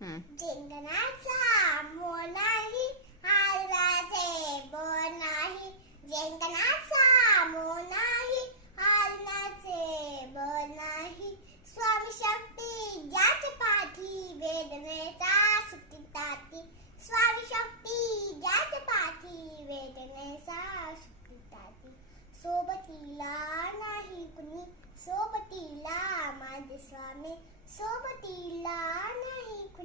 जिंकण्याचा मोह नाही, हारण्याचे बळ नाही. जिंकण्याचा मोह नाही, हारण्याचे बळ नाही. स्वामी शक्ती ज्याच्या पाठी, वेदनेचा सुटताती. स्वामी शक्ती ज्याच्या पाठी, वेदनेचा सुटताती. सोबतीला नाही कुणी, सोबतीला माझे स्वामी, सोबतीला नाही कुणी.